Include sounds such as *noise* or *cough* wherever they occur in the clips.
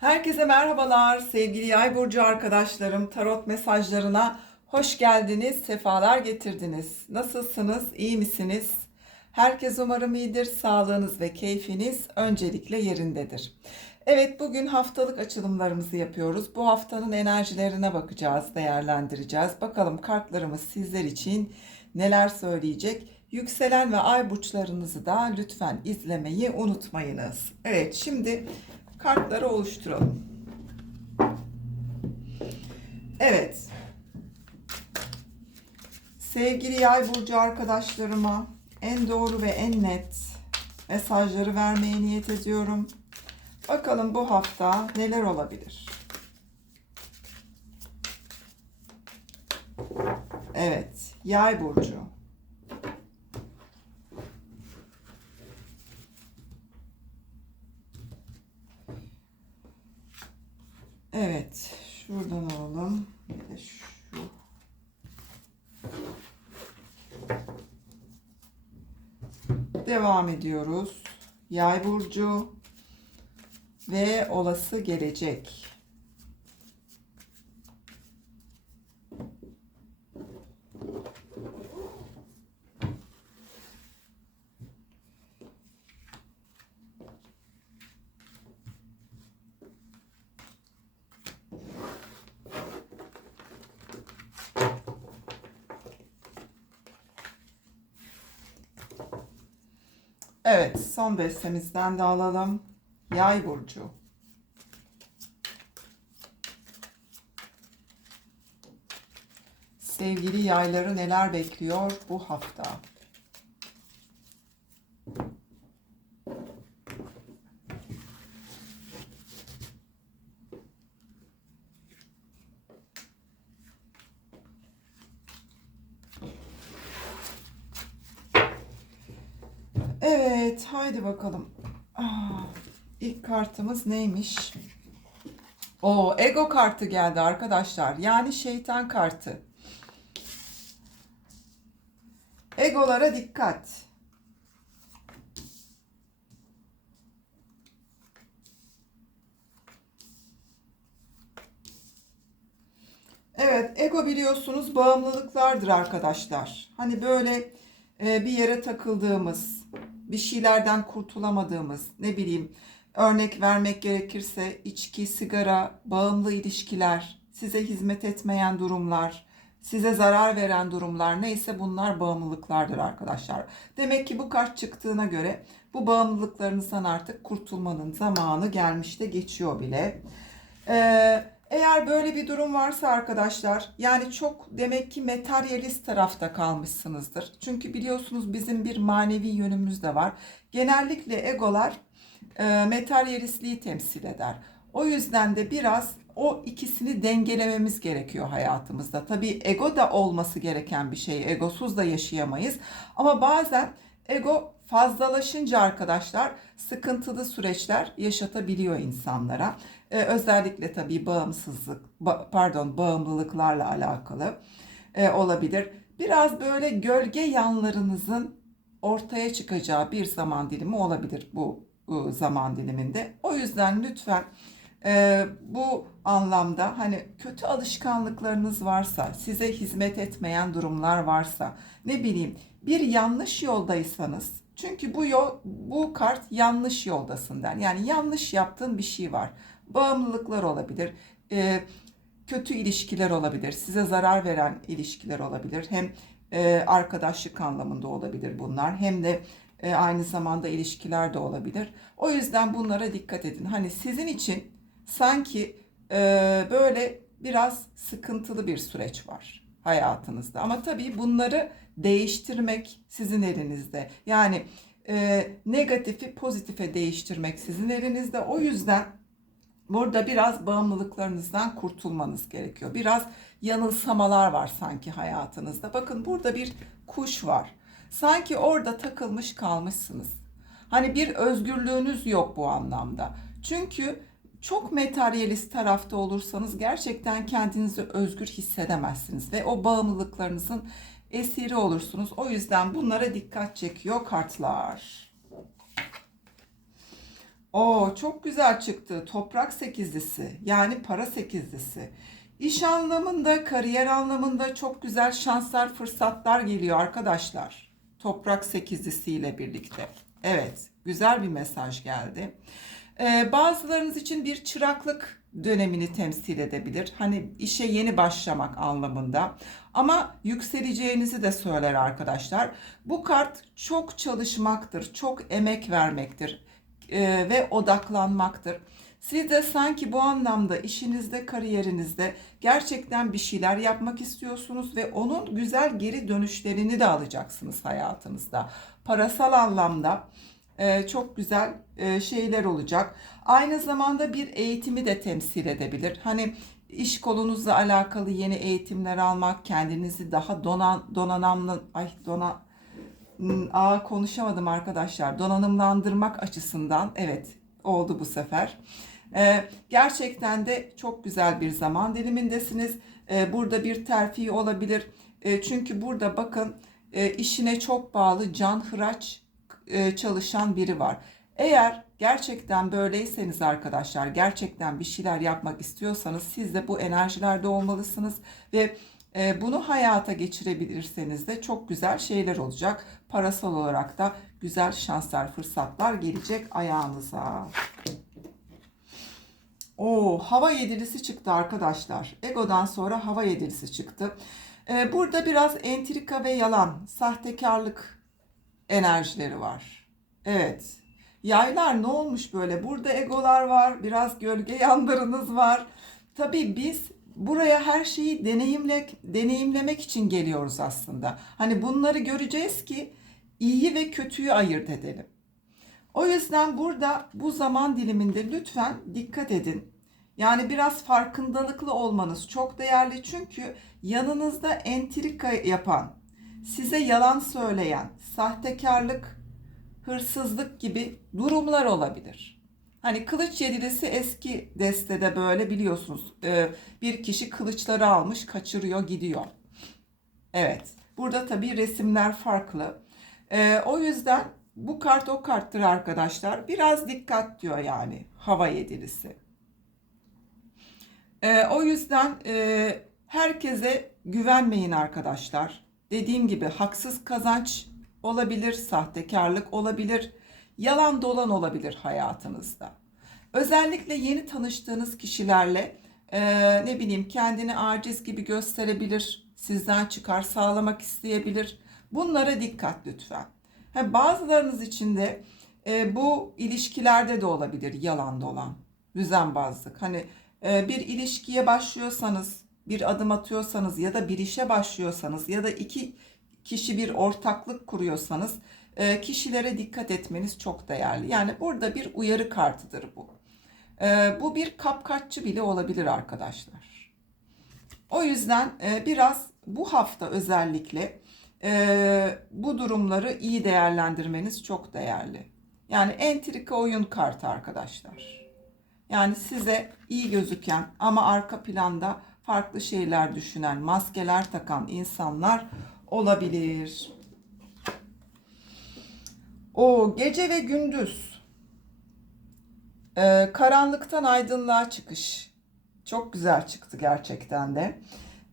Herkese merhabalar sevgili Yay burcu arkadaşlarım. Tarot mesajlarına hoş geldiniz, sefalar getirdiniz. Nasılsınız? iyi misiniz? Herkes umarım iyidir. Sağlığınız ve keyfiniz öncelikle yerindedir. Evet, bugün haftalık açılımlarımızı yapıyoruz. Bu haftanın enerjilerine bakacağız, değerlendireceğiz. Bakalım kartlarımız sizler için neler söyleyecek? Yükselen ve ay burçlarınızı da lütfen izlemeyi unutmayınız. Evet, şimdi kartları oluşturalım. Evet. Sevgili yay burcu arkadaşlarıma en doğru ve en net mesajları vermeye niyet ediyorum. Bakalım bu hafta neler olabilir? Evet, yay burcu. Evet, şuradan alalım. Bir de şu. Devam ediyoruz. Yay burcu ve olası gelecek. Evet, son destemizden de alalım. Yay burcu. Sevgili yayları neler bekliyor bu hafta? Evet, haydi bakalım. Ah, ilk kartımız neymiş? O ego kartı geldi arkadaşlar. Yani şeytan kartı. Egolara dikkat. Evet, ego biliyorsunuz bağımlılıklardır arkadaşlar. Hani böyle bir yere takıldığımız, bir şeylerden kurtulamadığımız, ne bileyim örnek vermek gerekirse içki, sigara, bağımlı ilişkiler, size hizmet etmeyen durumlar, size zarar veren durumlar neyse bunlar bağımlılıklardır arkadaşlar. Demek ki bu kart çıktığına göre bu bağımlılıklarınızdan artık kurtulmanın zamanı gelmiş de geçiyor bile. Ee, eğer böyle bir durum varsa arkadaşlar yani çok demek ki materyalist tarafta kalmışsınızdır. Çünkü biliyorsunuz bizim bir manevi yönümüz de var. Genellikle egolar e, materyalistliği temsil eder. O yüzden de biraz o ikisini dengelememiz gerekiyor hayatımızda. Tabii ego da olması gereken bir şey. Egosuz da yaşayamayız. Ama bazen ego fazlalaşınca arkadaşlar sıkıntılı süreçler yaşatabiliyor insanlara. Ee, özellikle tabii bağımsızlık, ba- pardon bağımlılıklarla alakalı e, olabilir. Biraz böyle gölge yanlarınızın ortaya çıkacağı bir zaman dilimi olabilir bu e, zaman diliminde. O yüzden lütfen e, bu anlamda hani kötü alışkanlıklarınız varsa, size hizmet etmeyen durumlar varsa, ne bileyim bir yanlış yoldaysanız, çünkü bu yol, bu kart yanlış yoldasın der. Yani yanlış yaptığın bir şey var. Bağımlılıklar olabilir, e, kötü ilişkiler olabilir, size zarar veren ilişkiler olabilir. Hem e, arkadaşlık anlamında olabilir bunlar, hem de e, aynı zamanda ilişkiler de olabilir. O yüzden bunlara dikkat edin. Hani sizin için sanki e, böyle biraz sıkıntılı bir süreç var hayatınızda. Ama tabii bunları değiştirmek sizin elinizde. Yani e, negatifi pozitife değiştirmek sizin elinizde. O yüzden burada biraz bağımlılıklarınızdan kurtulmanız gerekiyor. Biraz yanılsamalar var sanki hayatınızda. Bakın burada bir kuş var. Sanki orada takılmış kalmışsınız. Hani bir özgürlüğünüz yok bu anlamda. Çünkü çok materyalist tarafta olursanız gerçekten kendinizi özgür hissedemezsiniz ve o bağımlılıklarınızın esiri olursunuz. O yüzden bunlara dikkat çekiyor kartlar. Oo çok güzel çıktı. Toprak sekizlisi yani para sekizlisi. İş anlamında, kariyer anlamında çok güzel şanslar, fırsatlar geliyor arkadaşlar. Toprak sekizlisiyle birlikte. Evet, güzel bir mesaj geldi. Ee, bazılarınız için bir çıraklık dönemini temsil edebilir. Hani işe yeni başlamak anlamında. Ama yükseleceğinizi de söyler arkadaşlar. Bu kart çok çalışmaktır, çok emek vermektir ve odaklanmaktır. Siz de sanki bu anlamda işinizde, kariyerinizde gerçekten bir şeyler yapmak istiyorsunuz ve onun güzel geri dönüşlerini de alacaksınız hayatınızda. Parasal anlamda e, çok güzel e, şeyler olacak. Aynı zamanda bir eğitimi de temsil edebilir. Hani iş kolunuzla alakalı yeni eğitimler almak, kendinizi daha donan, donanımlı, ay dona, Hmm, Aa konuşamadım arkadaşlar. Donanımlandırmak açısından evet oldu bu sefer. Ee, gerçekten de çok güzel bir zaman dilimindesiniz. Ee, burada bir terfi olabilir. Ee, çünkü burada bakın e, işine çok bağlı can hıraç e, çalışan biri var. Eğer gerçekten böyleyseniz arkadaşlar, gerçekten bir şeyler yapmak istiyorsanız siz de bu enerjilerde olmalısınız ve bunu hayata geçirebilirseniz de çok güzel şeyler olacak. Parasal olarak da güzel şanslar, fırsatlar gelecek ayağınıza. O hava yedilisi çıktı arkadaşlar. Ego'dan sonra hava yedilisi çıktı. E, burada biraz entrika ve yalan, sahtekarlık enerjileri var. Evet. Yaylar ne olmuş böyle? Burada egolar var, biraz gölge *laughs* yanlarınız var. Tabii biz buraya her şeyi deneyimle, deneyimlemek için geliyoruz aslında. Hani bunları göreceğiz ki iyiyi ve kötüyü ayırt edelim. O yüzden burada bu zaman diliminde lütfen dikkat edin. Yani biraz farkındalıklı olmanız çok değerli çünkü yanınızda entrika yapan, size yalan söyleyen, sahtekarlık, hırsızlık gibi durumlar olabilir. Hani kılıç yedilisi eski destede böyle biliyorsunuz e, bir kişi kılıçları almış kaçırıyor gidiyor. Evet burada tabii resimler farklı. E, o yüzden bu kart o karttır arkadaşlar. Biraz dikkat diyor yani hava yedilisi. E, o yüzden herkese güvenmeyin arkadaşlar. Dediğim gibi haksız kazanç olabilir, sahtekarlık olabilir, yalan dolan olabilir hayatınızda. Özellikle yeni tanıştığınız kişilerle e, ne bileyim kendini aciz gibi gösterebilir, sizden çıkar sağlamak isteyebilir. Bunlara dikkat lütfen. Ha, bazılarınız için de e, bu ilişkilerde de olabilir yalan dolan, düzenbazlık. Hani e, bir ilişkiye başlıyorsanız, bir adım atıyorsanız ya da bir işe başlıyorsanız ya da iki kişi bir ortaklık kuruyorsanız e, kişilere dikkat etmeniz çok değerli. Yani burada bir uyarı kartıdır bu. E, bu bir kapkaççı bile olabilir arkadaşlar. O yüzden e, biraz bu hafta özellikle bu durumları iyi değerlendirmeniz çok değerli. Yani entrika oyun kartı arkadaşlar. Yani size iyi gözüken ama arka planda farklı şeyler düşünen, maskeler takan insanlar olabilir. O gece ve gündüz. Ee, karanlıktan aydınlığa çıkış. Çok güzel çıktı gerçekten de.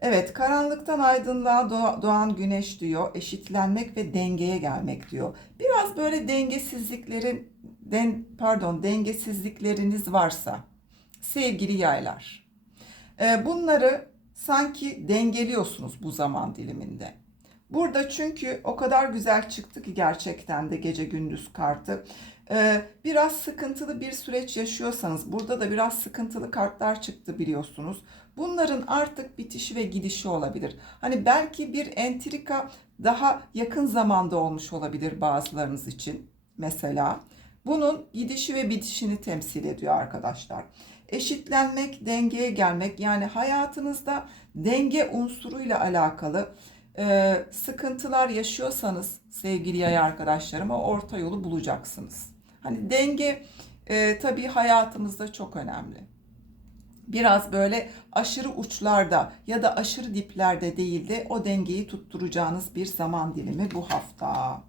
Evet, karanlıktan aydınlığa doğan güneş diyor. Eşitlenmek ve dengeye gelmek diyor. Biraz böyle dengesizliklerin den, pardon, dengesizlikleriniz varsa sevgili yaylar. E, bunları sanki dengeliyorsunuz bu zaman diliminde. Burada çünkü o kadar güzel çıktı ki gerçekten de gece gündüz kartı. Ee, biraz sıkıntılı bir süreç yaşıyorsanız burada da biraz sıkıntılı kartlar çıktı biliyorsunuz. Bunların artık bitişi ve gidişi olabilir. Hani belki bir entrika daha yakın zamanda olmuş olabilir bazılarınız için mesela. Bunun gidişi ve bitişini temsil ediyor arkadaşlar. Eşitlenmek, dengeye gelmek yani hayatınızda denge unsuruyla alakalı e, sıkıntılar yaşıyorsanız sevgili yay arkadaşlarım o orta yolu bulacaksınız. Hani denge e, tabii hayatımızda çok önemli. Biraz böyle aşırı uçlarda ya da aşırı diplerde değil de o dengeyi tutturacağınız bir zaman dilimi bu hafta.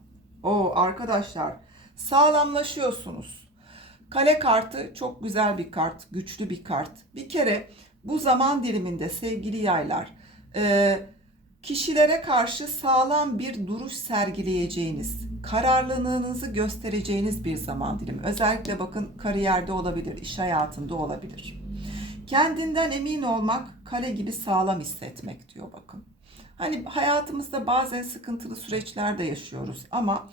O arkadaşlar sağlamlaşıyorsunuz. Kale kartı çok güzel bir kart, güçlü bir kart. Bir kere bu zaman diliminde sevgili yaylar, e, kişilere karşı sağlam bir duruş sergileyeceğiniz, kararlılığınızı göstereceğiniz bir zaman dilimi. Özellikle bakın kariyerde olabilir, iş hayatında olabilir. Kendinden emin olmak, kale gibi sağlam hissetmek diyor bakın. Hani hayatımızda bazen sıkıntılı süreçler de yaşıyoruz ama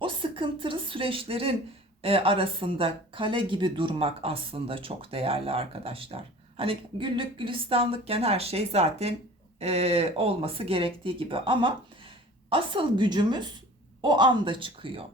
o sıkıntılı süreçlerin e, arasında kale gibi durmak aslında çok değerli arkadaşlar. Hani güllük gülistanlıkken her şey zaten e, olması gerektiği gibi ama asıl gücümüz o anda çıkıyor.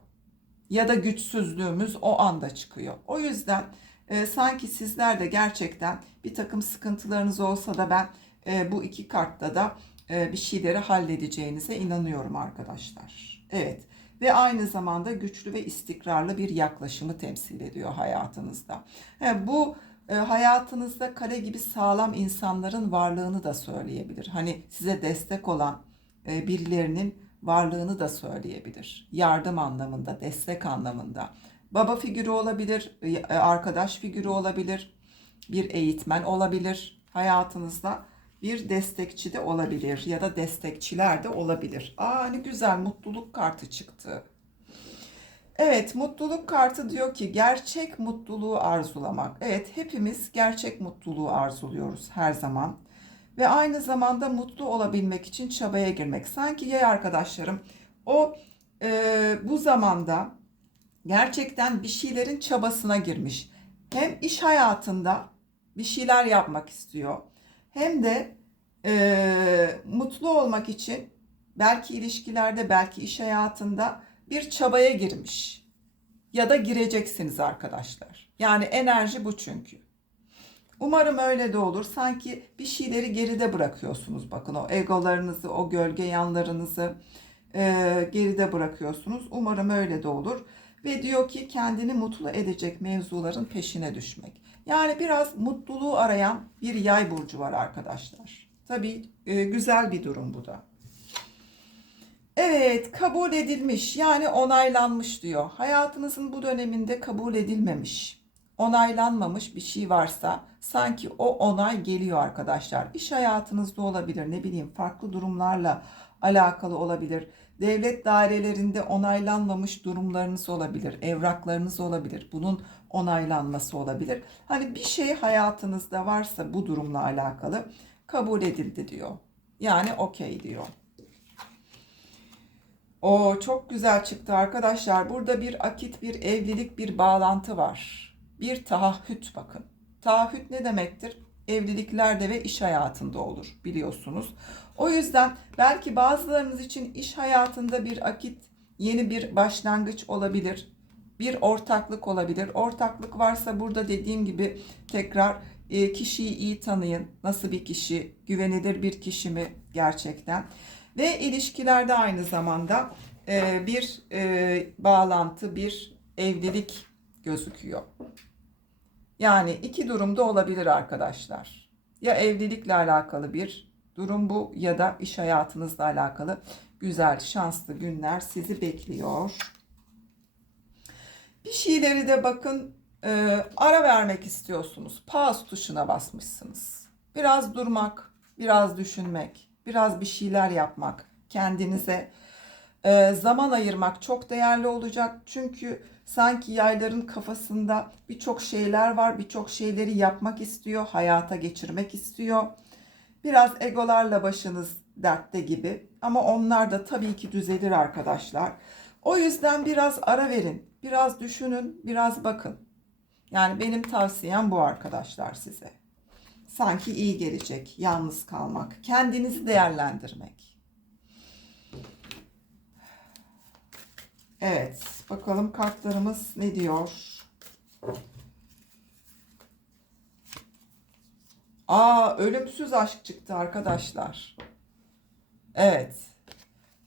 Ya da güçsüzlüğümüz o anda çıkıyor. O yüzden e, sanki sizler de gerçekten bir takım sıkıntılarınız olsa da ben e, bu iki kartta da e, bir şeyleri halledeceğinize inanıyorum arkadaşlar. Evet ve aynı zamanda güçlü ve istikrarlı bir yaklaşımı temsil ediyor hayatınızda. He, bu e, hayatınızda kale gibi sağlam insanların varlığını da söyleyebilir. Hani size destek olan e, birilerinin varlığını da söyleyebilir. Yardım anlamında, destek anlamında. Baba figürü olabilir, e, arkadaş figürü olabilir, bir eğitmen olabilir hayatınızda bir destekçi de olabilir ya da destekçiler de olabilir. Aa ne güzel mutluluk kartı çıktı. Evet mutluluk kartı diyor ki gerçek mutluluğu arzulamak. Evet hepimiz gerçek mutluluğu arzuluyoruz her zaman. Ve aynı zamanda mutlu olabilmek için çabaya girmek. Sanki yay arkadaşlarım o e, bu zamanda gerçekten bir şeylerin çabasına girmiş. Hem iş hayatında bir şeyler yapmak istiyor hem de e, mutlu olmak için belki ilişkilerde, belki iş hayatında bir çabaya girmiş. Ya da gireceksiniz arkadaşlar. Yani enerji bu çünkü. Umarım öyle de olur. Sanki bir şeyleri geride bırakıyorsunuz. Bakın o egolarınızı, o gölge yanlarınızı e, geride bırakıyorsunuz. Umarım öyle de olur. Ve diyor ki kendini mutlu edecek mevzuların peşine düşmek. Yani biraz mutluluğu arayan bir yay burcu var arkadaşlar. Tabii e, güzel bir durum bu da. Evet, kabul edilmiş yani onaylanmış diyor. Hayatınızın bu döneminde kabul edilmemiş, onaylanmamış bir şey varsa sanki o onay geliyor arkadaşlar. İş hayatınızda olabilir, ne bileyim farklı durumlarla alakalı olabilir. Devlet dairelerinde onaylanmamış durumlarınız olabilir, evraklarınız olabilir. Bunun onaylanması olabilir. Hani bir şey hayatınızda varsa bu durumla alakalı kabul edildi diyor. Yani okey diyor. O çok güzel çıktı arkadaşlar. Burada bir akit, bir evlilik, bir bağlantı var. Bir taahhüt bakın. Taahhüt ne demektir? Evliliklerde ve iş hayatında olur biliyorsunuz. O yüzden belki bazılarınız için iş hayatında bir akit, yeni bir başlangıç olabilir. Bir ortaklık olabilir. Ortaklık varsa burada dediğim gibi tekrar e, kişiyi iyi tanıyın. Nasıl bir kişi, güvenilir bir kişi mi gerçekten? Ve ilişkilerde aynı zamanda e, bir e, bağlantı, bir evlilik gözüküyor. Yani iki durumda olabilir arkadaşlar. Ya evlilikle alakalı bir durum bu ya da iş hayatınızla alakalı güzel, şanslı günler sizi bekliyor. Bir şeyleri de bakın e, ara vermek istiyorsunuz. Pause tuşuna basmışsınız. Biraz durmak, biraz düşünmek, biraz bir şeyler yapmak, kendinize e, zaman ayırmak çok değerli olacak. Çünkü sanki yayların kafasında birçok şeyler var, birçok şeyleri yapmak istiyor, hayata geçirmek istiyor. Biraz egolarla başınız dertte gibi ama onlar da tabii ki düzelir arkadaşlar. O yüzden biraz ara verin, biraz düşünün, biraz bakın. Yani benim tavsiyem bu arkadaşlar size. Sanki iyi gelecek yalnız kalmak, kendinizi değerlendirmek. Evet, bakalım kartlarımız ne diyor? Aa, ölümsüz aşk çıktı arkadaşlar. Evet.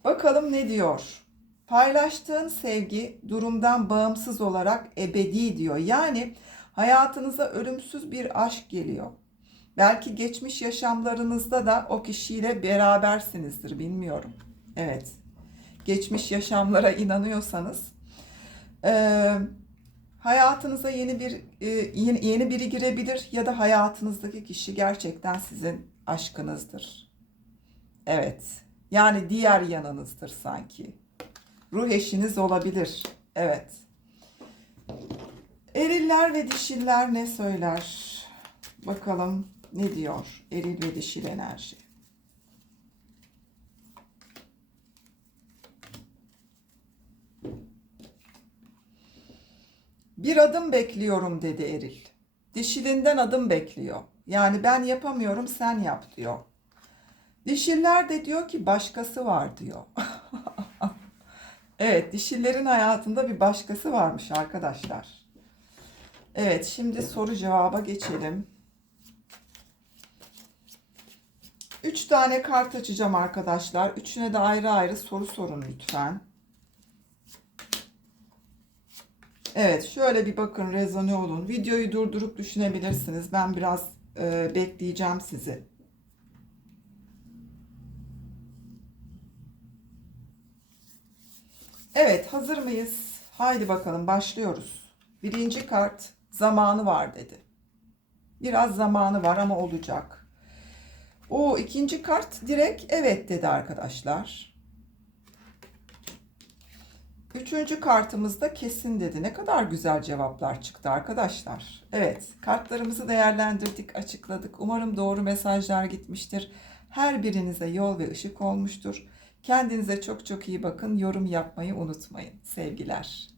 Bakalım ne diyor? Paylaştığın sevgi durumdan bağımsız olarak ebedi diyor. Yani hayatınıza ölümsüz bir aşk geliyor. Belki geçmiş yaşamlarınızda da o kişiyle berabersinizdir bilmiyorum. Evet. Geçmiş yaşamlara inanıyorsanız. Ee, Hayatınıza yeni bir e, yeni, yeni biri girebilir ya da hayatınızdaki kişi gerçekten sizin aşkınızdır. Evet. Yani diğer yanınızdır sanki. Ruh eşiniz olabilir. Evet. Eriller ve dişiller ne söyler? Bakalım ne diyor eril ve dişil enerji. Bir adım bekliyorum dedi eril. Dişilinden adım bekliyor. Yani ben yapamıyorum sen yap diyor. Dişiller de diyor ki başkası var diyor. *laughs* evet dişillerin hayatında bir başkası varmış arkadaşlar. Evet şimdi soru cevaba geçelim. Üç tane kart açacağım arkadaşlar. Üçüne de ayrı ayrı soru sorun lütfen. Evet şöyle bir bakın rezone olun. Videoyu durdurup düşünebilirsiniz. Ben biraz e, bekleyeceğim sizi. Evet hazır mıyız? Haydi bakalım başlıyoruz. Birinci kart zamanı var dedi. Biraz zamanı var ama olacak. O ikinci kart direkt evet dedi arkadaşlar. Üçüncü kartımızda kesin dedi. Ne kadar güzel cevaplar çıktı arkadaşlar. Evet, kartlarımızı değerlendirdik, açıkladık. Umarım doğru mesajlar gitmiştir. Her birinize yol ve ışık olmuştur. Kendinize çok çok iyi bakın. Yorum yapmayı unutmayın. Sevgiler.